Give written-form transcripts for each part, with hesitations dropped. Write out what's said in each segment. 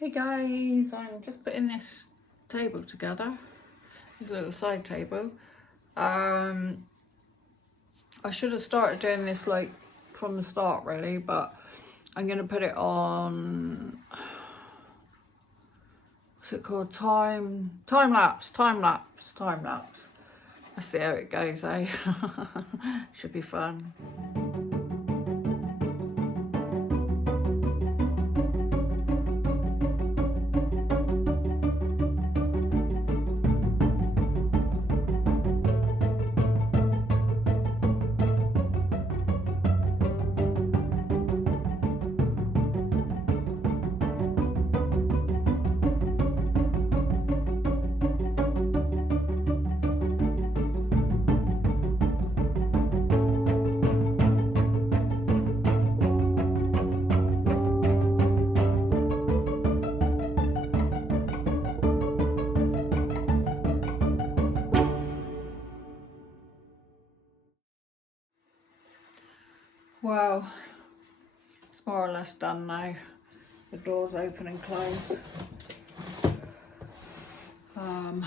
Hey guys, I'm just putting this table together, this little side table. I should have started doing this like from the start really, but I'm going to put it on, what's it called, time lapse. Let's see how it goes, eh? Should be fun. Well, it's more or less done now. The door's open and closed. I've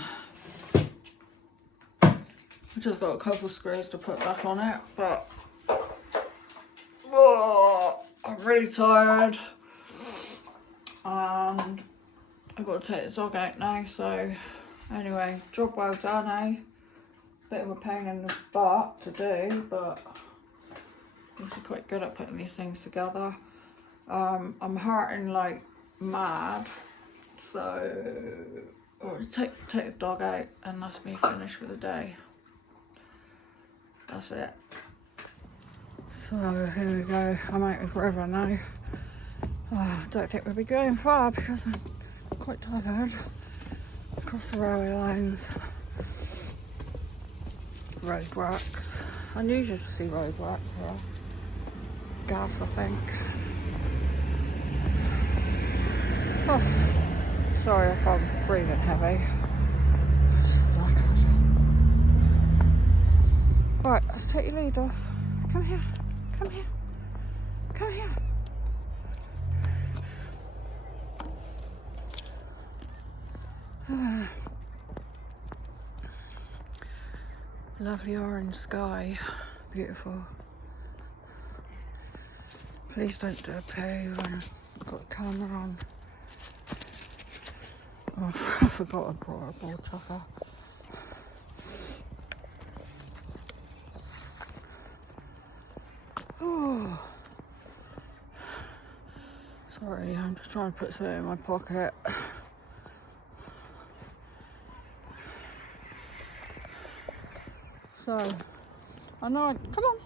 just got a couple screws to put back on it, but I'm really tired and I've got to take the dog out now. So anyway, job well done, eh? Bit of a pain in the butt to do, but I'm actually quite good at putting these things together. I'm hurting like mad, so I'll take the dog out and that's me finished for the day. That's it. So here we go. I'm out of river now. I don't think we'll be going far because I'm quite tired. Across the railway lines. Roadworks. Unusual to see roadworks here. Gas, I think. Oh, sorry if I'm breathing heavy. I just like it. Right, let's take your lead off. Come here, come here, come here. Lovely orange sky, beautiful. Please don't do a poo when I've got the camera on. Oh, I forgot I brought a ball chucker. Oh, sorry, I'm just trying to put something in my pocket. So, I know, come on.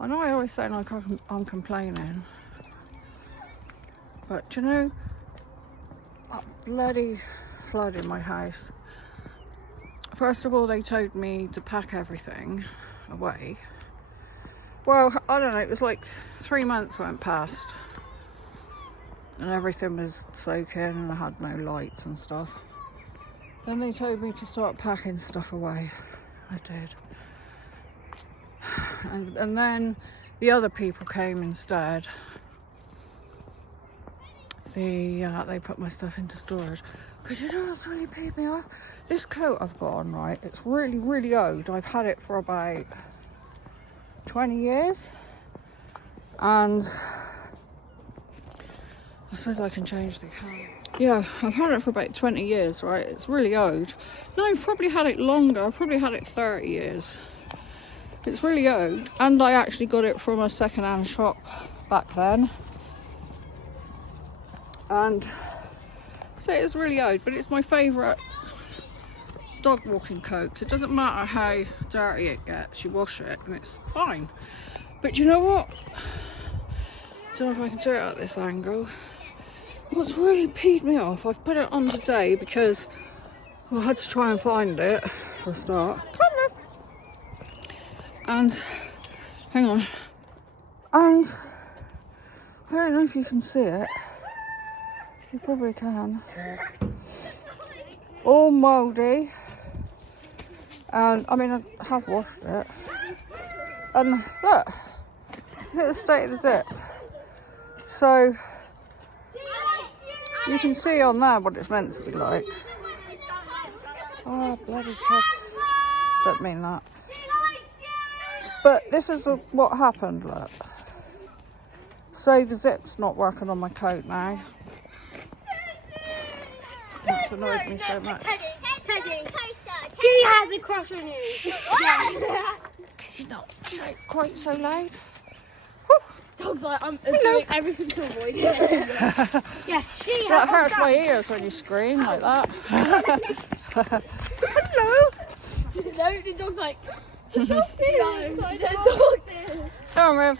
I know I always say like I'm complaining, but do you know, that bloody flood in my house. First of all, they told me to pack everything away. Well, I don't know, it was like 3 months went past and everything was soaking and I had no lights and stuff. Then they told me to start packing stuff away. I did. And then the other people came instead. They put my stuff into storage. But you know what's really paid me off? This coat I've got on, right, it's really, really old. I've had it for about 20 years. And I suppose I can change the colour. Yeah, I've had it for about 20 years, right? It's really old. No, I've probably had it longer. I've probably had it 30 years. It's really old, and I actually got it from a second-hand shop back then. And so it's really old, but it's my favourite dog walking coat. It doesn't matter how dirty it gets, you wash it and it's fine. But you know what? I don't know if I can do it at this angle. What's really peed me off, I've put it on today because I had to try and find it for a start. And hang on, and I don't know if you can see it. You probably can. All mouldy, and I mean I have washed it. And look at the state of the zip. So You can see on there what it's meant to be like. Oh, bloody kids. Don't mean that. But this is what happened, look. So the zip's not working on my coat now. That's annoyed me so much. She has a crush on you. Can you not shout quite so loud? Dog's like, I'm doing everything to avoid it. Yeah, she has. That hurts my ears when you scream like that. Hello. No, the dog's like, the dog's here. No, the dog's here. Come on, Riv.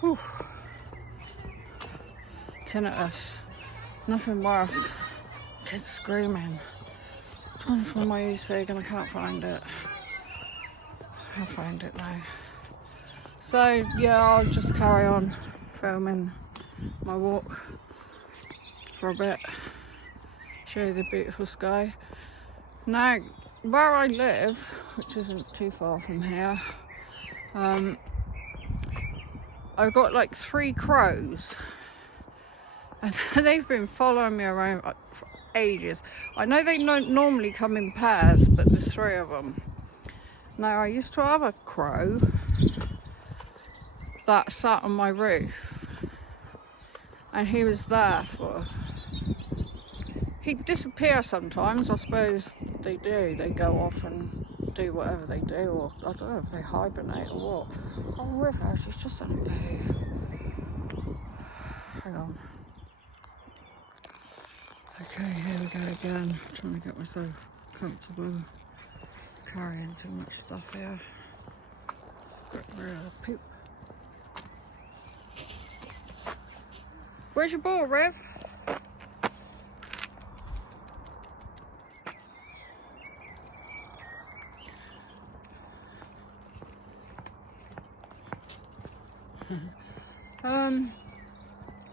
Whew. Tinnitus. Nothing worse. Kids screaming. Trying to find my e-cig and I can't find it. I'll find it now. So yeah, I'll just carry on filming my walk for a bit. Show you the beautiful sky. Now, where I live, which isn't too far from here, I've got like 3 crows. And they've been following me around for ages. I know they don't normally come in pairs, but there's 3 of them. Now, I used to have a crow that sat on my roof, and he was there for... He'd disappear sometimes, I suppose they do. They go off and do whatever they do, or I don't know if they hibernate or what. Oh, River, she's just on a poo. Hang on. Okay, here we go again. Trying to get myself comfortable. Carrying too much stuff here. Get rid of the poop. Where's your ball, Rev?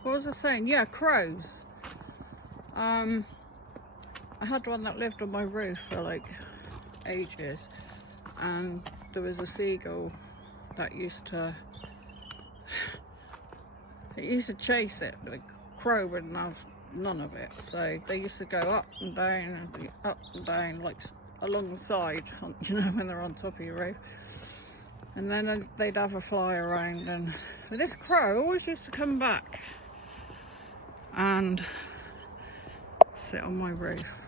What was I saying? Yeah, crows. I had one that lived on my roof for like ages, and there was a seagull that used to chase it, but the crow wouldn't have none of it, so they used to go up and down like along the side, you know, when they're on top of your roof, and then they'd have a fly around, and this crow always used to come back and sit on my roof.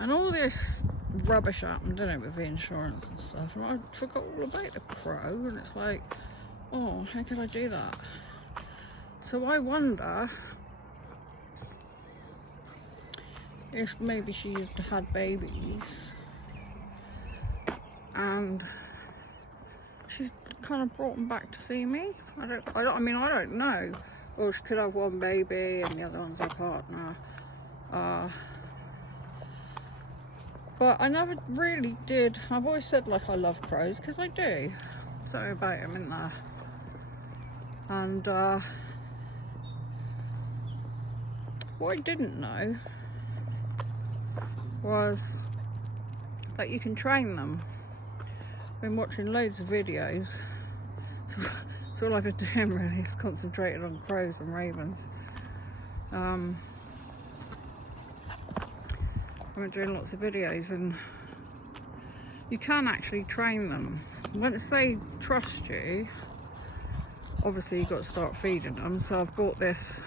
And all this rubbish happened, didn't it, with the insurance and stuff, and I forgot all about the crow, and it's like, oh, how could I do that? So I wonder if maybe she had babies and she's kind of brought them back to see me. I don't know. Or she could have one baby and the other one's her partner. But I never really did. I've always said like I love crows, because I do. Something about them, isn't there? And what I didn't know was that you can train them. I've been watching loads of videos. It's all I've been doing really is concentrated on crows and ravens. I've been doing lots of videos, and you can actually train them. Once they trust you, obviously you've got to start feeding them. So I've bought this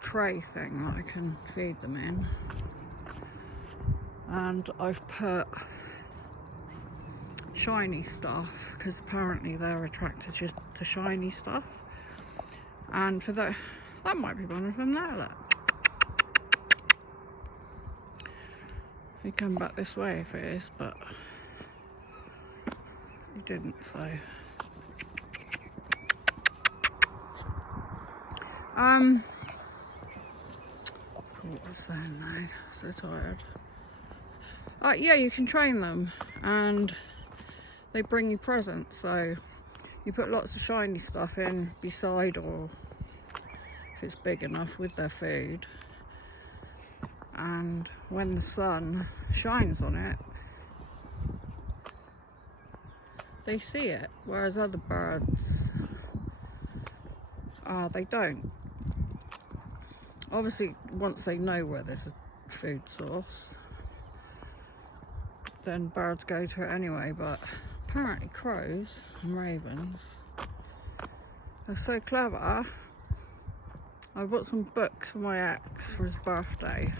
tray thing that I can feed them in, and I've put shiny stuff, because apparently they're attracted to shiny stuff, and for that might be one of them there, look. He come back this way if it is, but he didn't, so what was I saying now? So tired. Yeah, you can train them, and they bring you presents, so you put lots of shiny stuff in beside, or if it's big enough, with their food, and when the sun shines on it, they see it, whereas other birds they don't. Obviously, once they know where there's a food source, then birds go to it anyway, but apparently crows and ravens are so clever. I bought some books for my ex for his birthday,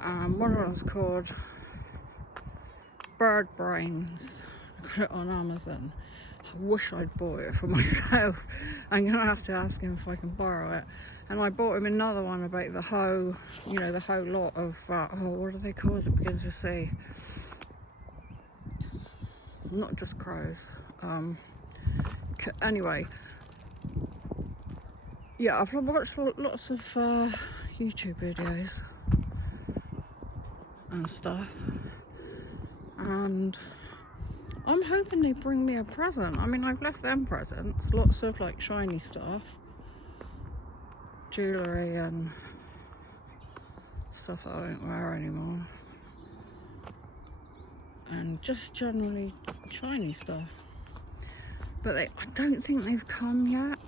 and one of them's called Bird Brains. I got it on Amazon. I wish I'd bought it for myself. I'm gonna have to ask him if I can borrow it. And I bought him another one about the whole, you know, the whole lot of, oh, what are they called? It begins with C. Not just crows. Anyway, yeah, I've watched lots of YouTube videos and stuff, and I'm hoping they bring me a present. I mean, I've left them presents, lots of like shiny stuff, jewellery and stuff that I don't wear anymore, and just generally shiny stuff. But I don't think they've come yet.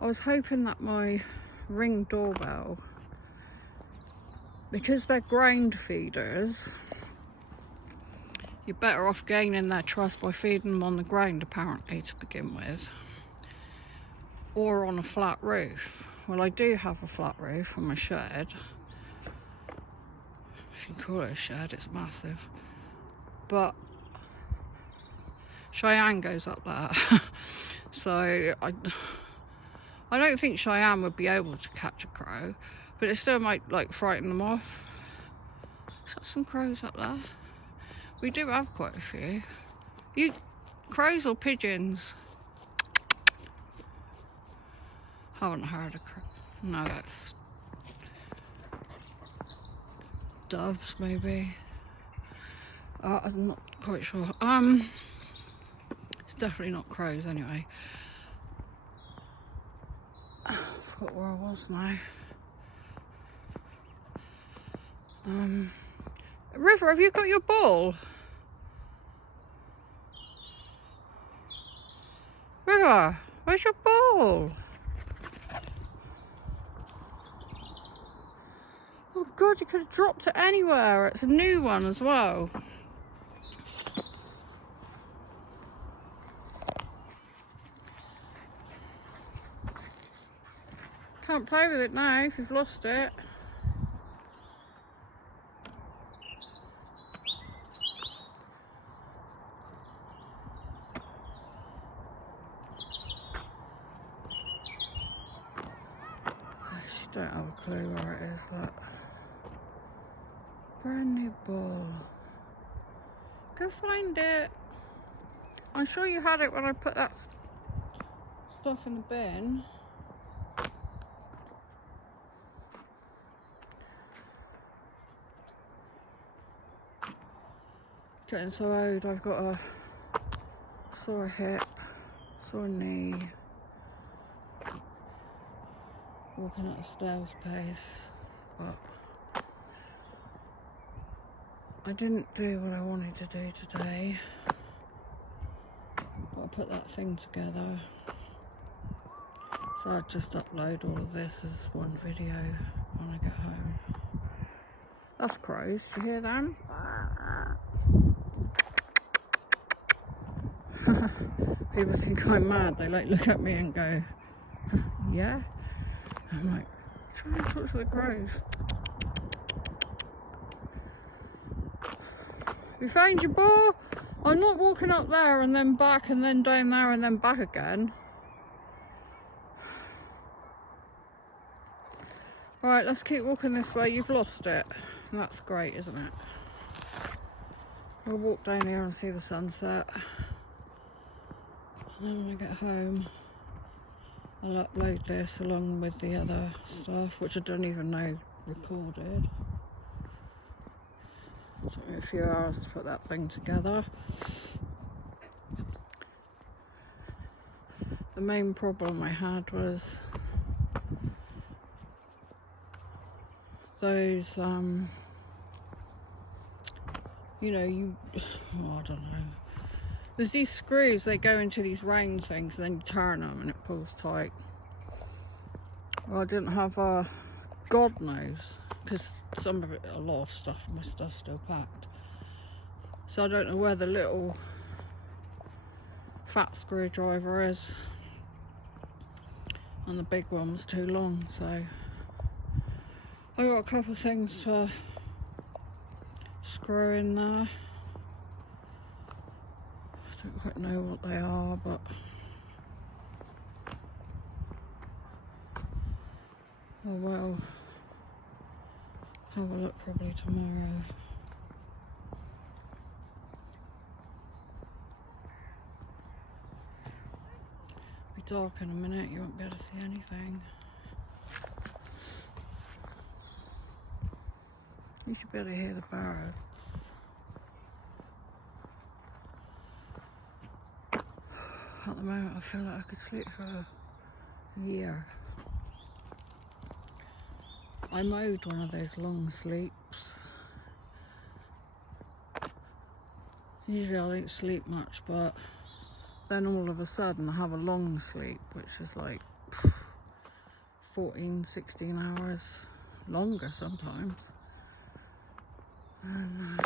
I was hoping that my Ring doorbell, because they're ground feeders, you're better off gaining their trust by feeding them on the ground, apparently, to begin with, or on a flat roof. Well, I do have a flat roof on my shed. If you call it a shed, it's massive. But Cheyenne goes up there. So I don't think Cheyenne would be able to catch a crow, but it still might like frighten them off. Is that some crows up there? We do have quite a few. You crows or pigeons? Haven't heard a crow. No, that's doves maybe. I'm not quite sure. It's definitely not crows anyway. I forgot where I was now. River, have you got your ball? River, where's your ball? Oh God, you could have dropped it anywhere. It's a new one as well. Can't play with it now if you've lost it. I actually don't have a clue where it is. Look. Brand new ball. Go find it. I'm sure you had it when I put that stuff in the bin. Getting so old, I've got a sore hip, sore knee, walking at a snail's pace, but I didn't do what I wanted to do today. But I put that thing together, so I'll just upload all of this as one video when I get home. That's crows, you hear them? People think I'm mad. They like look at me and go, yeah? I'm like, trying to talk to the crows. You found your ball? I'm not walking up there and then back and then down there and then back again. Right, let's keep walking this way. You've lost it. And that's great, isn't it? We'll walk down here and see the sunset. And then when I get home, I'll upload this along with the other stuff, which I don't even know recorded. It took me a few hours to put that thing together. The main problem I had was those, you know, I don't know. There's these screws, they go into these round things and then you turn them and it pulls tight. Well, I didn't have God knows, because some of it, a lot of stuff, my stuff's still packed. So I don't know where the little fat screwdriver is, and the big one was too long, so I got a couple of things to screw in there. I don't quite know what they are, but I will have a look probably tomorrow. Be dark in a minute, you won't be able to see anything. You should be able to hear the birds. At the moment I feel like I could sleep for a year. I mowed one of those long sleeps. Usually I don't sleep much, but then all of a sudden I have a long sleep, which is like 14, 16 hours longer sometimes. And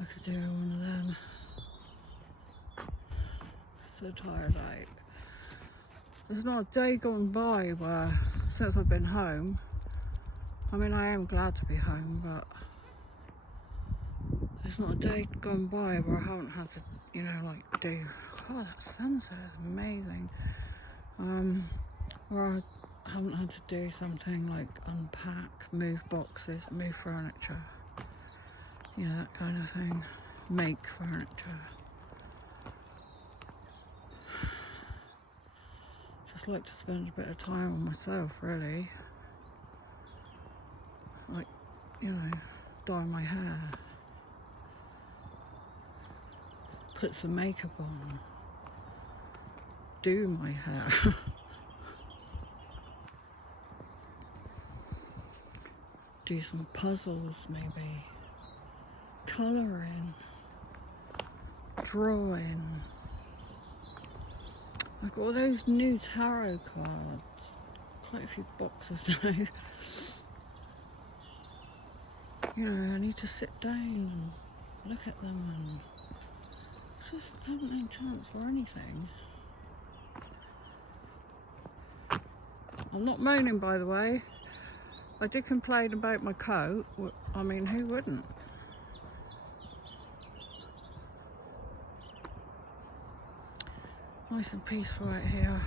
I could do one of them. So tired out. There's not a day gone by where, since I've been home, I mean I am glad to be home, but there's not a day gone by where I haven't had to, you know, like do, God, that sunset is amazing. Where I haven't had to do something like unpack, move boxes, move furniture, you know, that kind of thing, make furniture. Just like to spend a bit of time on myself, really. Like, you know, dye my hair, put some makeup on, do my hair. Do some puzzles maybe, colouring, drawing. I've got all those new tarot cards, quite a few boxes now. You know, I need to sit down and look at them and just haven't had a chance for anything. I'm not moaning, by the way. I did complain about my coat. I mean, who wouldn't? Nice and peaceful right here.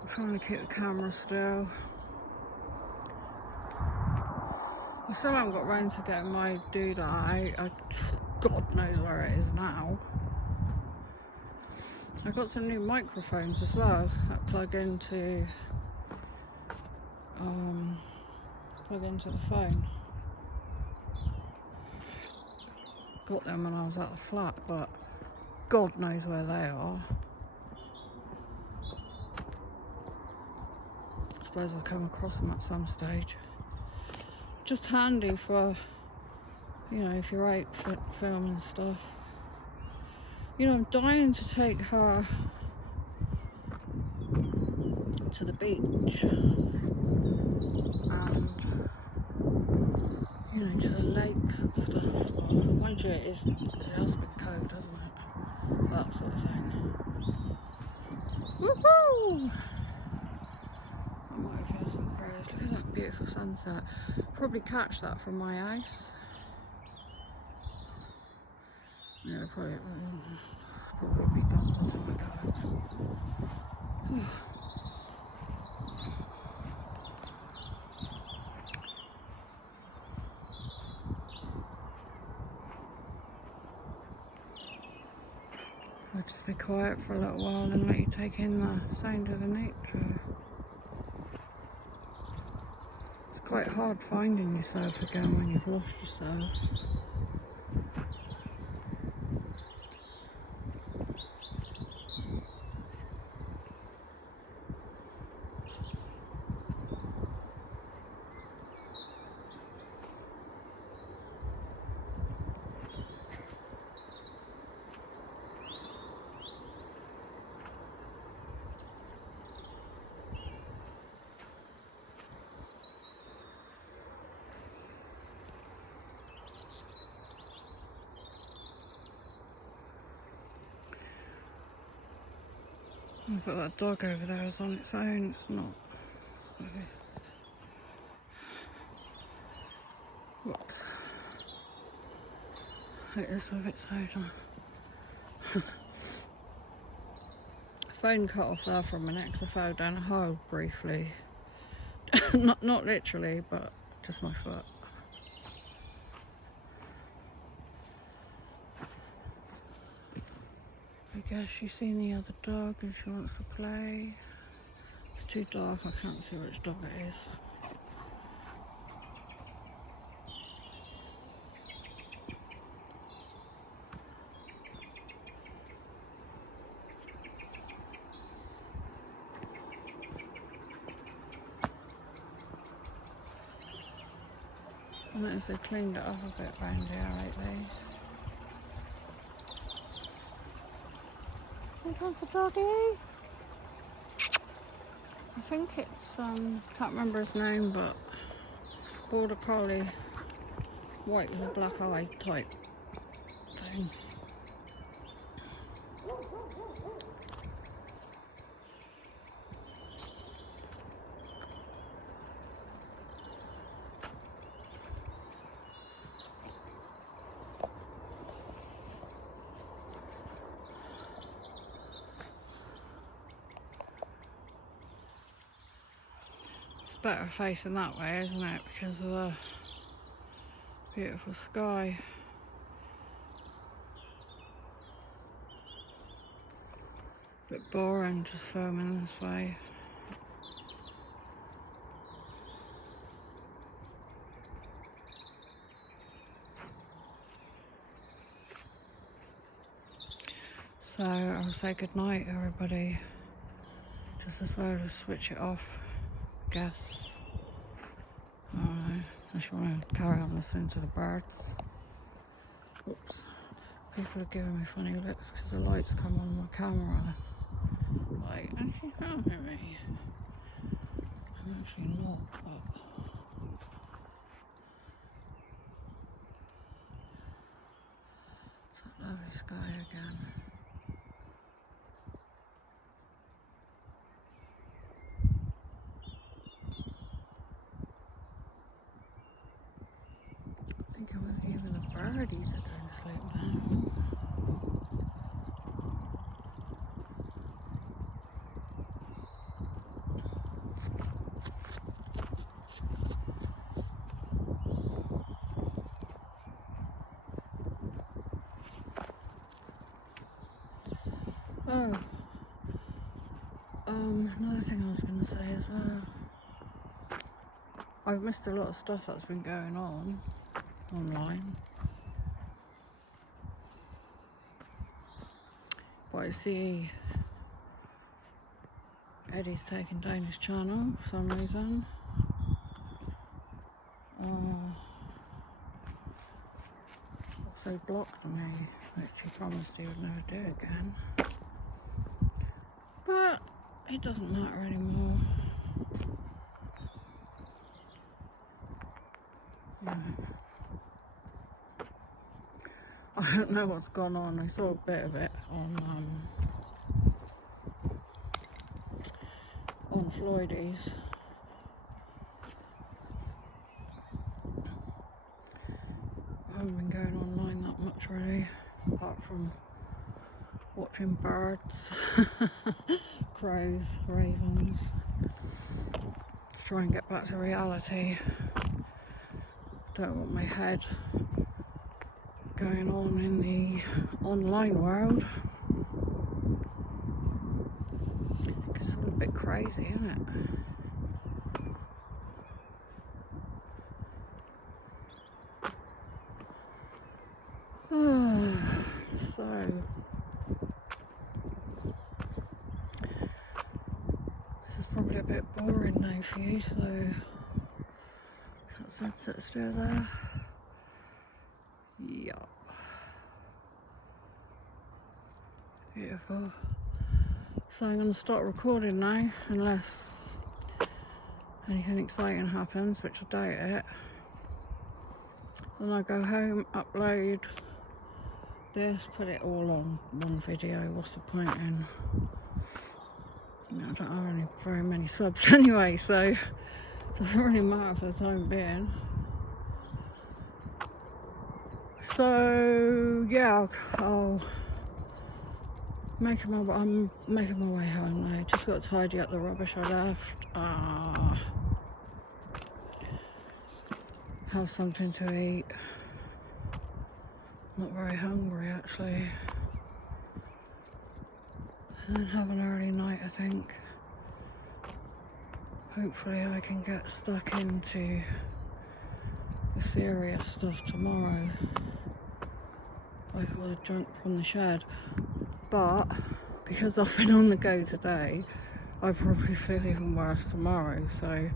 I'm trying to keep the camera still. I still haven't got round to getting my doodah out. God knows where it is now. I got some new microphones as well that plug into the phone. Got them when I was at the flat, but God knows where they are. I suppose I'll come across them at some stage. Just handy for, you know, if you're out filming stuff. You know, I'm dying to take her to the beach and, you know, to the lakes and stuff. But mind you, it has been cold, hasn't it? That sort of thing. Woohoo! I might have heard some crows. Look at that beautiful sunset. Probably catch that from my house. Yeah, probably be gone by the time I go out. I'll just be quiet for a little while and let you take in the sound of the nature. It's quite hard finding yourself again when you've lost yourself. But that dog over there is on its own, it's not. Whoops. It is with its own. Phone cut off there for a minute because I fell down a hole briefly. not literally, but just my foot. I guess she's seen the other dog and she wants to play. It's too dark, I can't see which dog it is. I noticed they cleaned it up a bit round here lately. Here comes the doggy. I think it's, can't remember his name, but Border Collie, white with a black eye type thing. Better facing that way, isn't it, because of the beautiful sky. Bit boring just filming this way. So I'll say good night, everybody. Just as well to switch it off. Guess. Unless you want to carry on listening to the birds. Oops. People are giving me funny looks because the lights come on my camera. Like, actually filming me. I'm actually not, but... It's that lovely sky again. Even the birdies are going to sleep now. Oh, another thing I was going to say as well. I've missed a lot of stuff that's been going on online, but I see Eddie's taken down his channel for some reason. Also blocked me, which he promised he would never do again, but it doesn't matter anymore. Yeah. I don't know what's gone on. I saw a bit of it on Floydies. I haven't been going online that much really, apart from watching birds, crows, ravens. Try and get back to reality. Don't want my head going on in the online world. It's all a bit crazy, isn't it? So this is probably a bit boring now for you, so that sunset's still there. Yup. Beautiful. So I'm going to start recording now, unless anything exciting happens, which I doubt it. Then I go home, upload this, put it all on one video. What's the point in I don't have very many subs anyway, so it doesn't really matter for the time being. So yeah, I'm making my way home now. Just got to tidy up the rubbish I left. Have something to eat. Not very hungry actually. And then have an early night, I think. Hopefully I can get stuck into the serious stuff tomorrow, like all the junk from the shed. But because I've been on the go today, I probably feel even worse tomorrow, so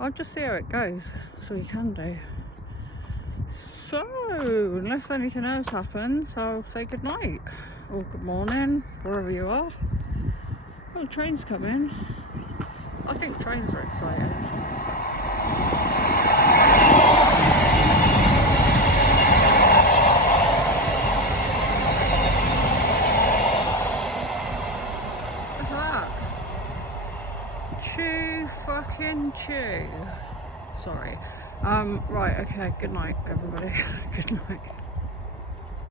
I'll just see how it goes. That's all you can do. So unless anything else happens, I'll say good night or good morning wherever you are. Oh, the train's coming. I think trains are exciting. Chew fucking chew. Sorry. Right, okay, good night everybody. Good night.